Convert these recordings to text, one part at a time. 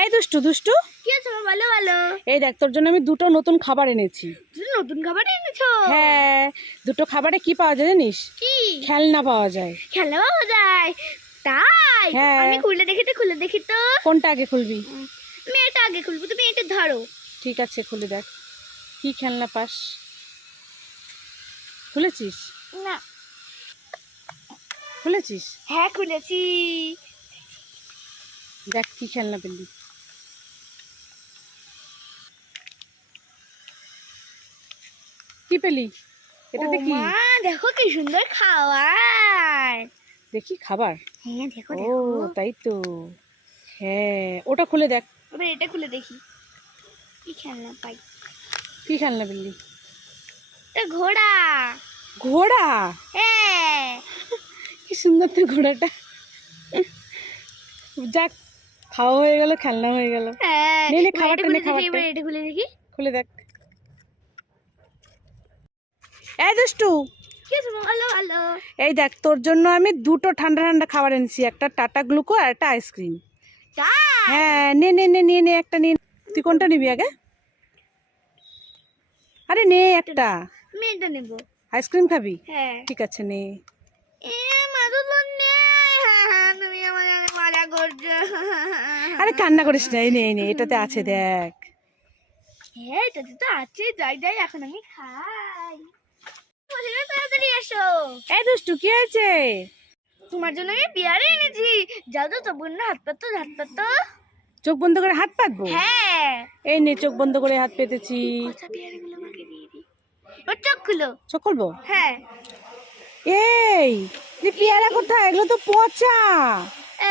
এই দুষ্টু দুষ্টু। কি আছে ভালো ভালো। এই দেখ তোর জন্য আমি দুটো নতুন খাবার এনেছি। নতুন খাবার এনেছো? হ্যাঁ দুটো খাবারে কি পাওয়া যায় জানিস? কি? খেলনা পাওয়া যায়। খেলা পাওয়া যায়? তাই? হ্যাঁ। আমি খুলে দেখি তো খুলে দেখি তো। কোনটা আগে খুলবি? আমি এটা আগে খুলবো তুমি এটা ধরো। ঠিক আছে খুলে দেখ। কি খেলনা পাস? খুলেছিস? না। খুলেছিস? হ্যাঁ খুলেছি। দেখ কি খেলনা পেলি। কি পেলি? এটাতে কি? মা দেখো কি সুন্দর খাবার। দেখি খাবার? হ্যাঁ দেখো ও তাই তো। হ্যাঁ ওটা খুলে দেখ। এবার এটা খুলে দেখি। কি খেলনা পাই? কি খেলনা পেলি? এটা ঘোড়া। ঘোড়া? হ্যাঁ। কি সুন্দর তো ঘোড়াটা। যাক খাওয়া হয়ে গেল খেলনা হয়ে গেল। হ্যাঁ নে, নে, খাবারটা নে, খাবারটা। খুলে দেখি। খুলে দেখ। এই দুষ্টু। এই দেখ তোর জন্য আমি দুটো ঠান্ডা ঠান্ডা খাবার এনেছি একটা টাটা গ্লুকো আর একটা আইসক্রিম হ্যাঁ নে নে নে নিয়ে নে একটা নিয়ে নে। তুই কোনটা নিবি আগে? আরে নে একটা। আমি এটা নেব। আইসক্রিম খাবি? হ্যাঁ। ঠিক আছে নে। আরে কান্না করিস না এই নে নে এটাতে আছে দেখ। হ্যাঁ এটাতে তো আছে যাই যাই এখন আমি খাই। বসে তাড়াতাড়ি এসো এই দুষ্টু কি হয়েছে? তোমার জন্য আমি বিয়ারে এনেছি। যাও তো না হাত পাতো হাত পাতো। চোখ বন্ধ করে হাত পাতবো? হ্যাঁ। এই নে চোখ বন্ধ করে হাত পেতেছি। চোখ খুলো। চোখ খুলবো? হ্যাঁ। এই যে পেয়ারা কোথায়? এগুলো তো পচা।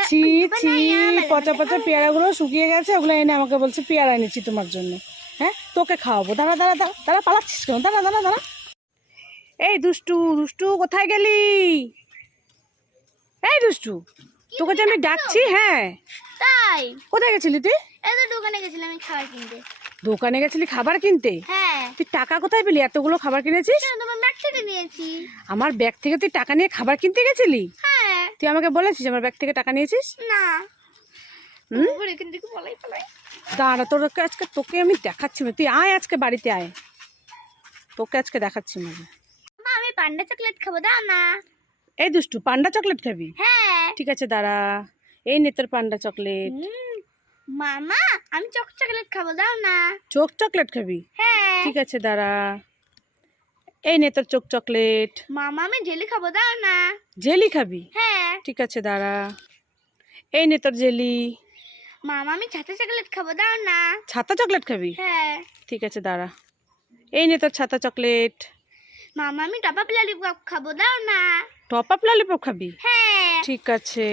ছি ছি পচা পচা পেয়ারাগুলো শুকিয়ে গেছে ওগুলো এনে আমাকে বলছে পেয়ারা এনেছি তোমার জন্য। হ্যাঁ? তোকে খাওয়াবো। দাঁড়া দাঁড়া দাঁড়া দাঁড়া পালাচ্ছিস কেন? দাঁড়া দাঁড়া দাঁড়া। এই দুষ্টু দুষ্টু কোথায় গেলি? এই দুষ্টু তোকে যে আমি ডাকছি? হ্যাঁ। তাই? কোথায় গেছিলি তুই? এই তো দোকানে গেছিলাম আমি খাবার কিনতে। দোকানে গেছিলি খাবার কিনতে? হ্যাঁ। তুই টাকা কোথায় পেলি? এতগুলো খাবার কিনেছিস? কেন তোমার ব্যাগ থেকে নিয়েছি। আমার ব্যাগ থেকে তুই টাকা নিয়ে খাবার কিনতে গেছিলি? হ্যাঁ। তুই আমাকে বলেছিস আমার ব্যাগ থেকে টাকা নিয়েছিস? না। হুম? এখান থেকে পলাই পলাই। দাঁড়া তোকে আজকে তোকে আমি দেখাচ্ছি না তুই আয় আজকে বাড়িতে আয়। তোকে আজকে দেখাচ্ছি মজা মা আমি পান্ডা চকলেট খাব দাও না। এই দুষ্টু পান্ডা চকলেট খাবি? হ্যাঁ। ঠিক আছে দাঁড়া। এই নেতার পান্ডা চকলেট। মামা আমি চক চকলেট খাব দাও না। চোখ চকলেট খাবি? হ্যাঁ। ঠিক আছে দাঁড়া। এই নেতার চোখ চকলেট। মামা আমি জেলি খাব দাও না। জেলি খাবি? হ্যাঁ। ঠিক আছে দাঁড়া। এই নেতার জেলি। মামা আমি ছাতা চকলেট খাব দাও না। ছাতা চকলেট খাবি? হ্যাঁ। ঠিক আছে দাঁড়া। এই নেতার ছাতা চকলেট। মামা আমি টপা ললিপপ খাব দাও না। টপ আপ ললিপপ খাবি? হ্যাঁ। ঠিক আছে।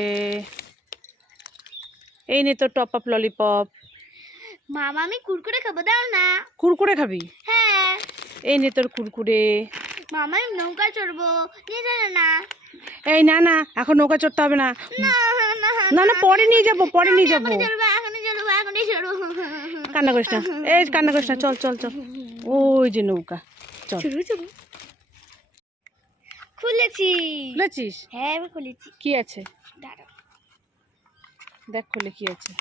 এই নে তোর টপ আপ ললিপপ মামা আমি কুরকুরে খাব দাও না। কুরকুরে খাবি? হ্যাঁ। এই নে তোর কুরকুরে। মামা আমি নৌকা চড়বো। নিয়ে যাবে না এই না না এখন নৌকা চড়তে হবে না। না না না না পরে নিয়ে যাব পরে নিয়ে যাব। কান্না করিস না। এই কান্না করিস না চল চল চল। ওই যে নৌকা চল। খুলেছি। খুলেছিস? হ্যাঁ আমি খুলেছি। কি আছে? দাঁড়াও। দেখ খুলে কি আছে।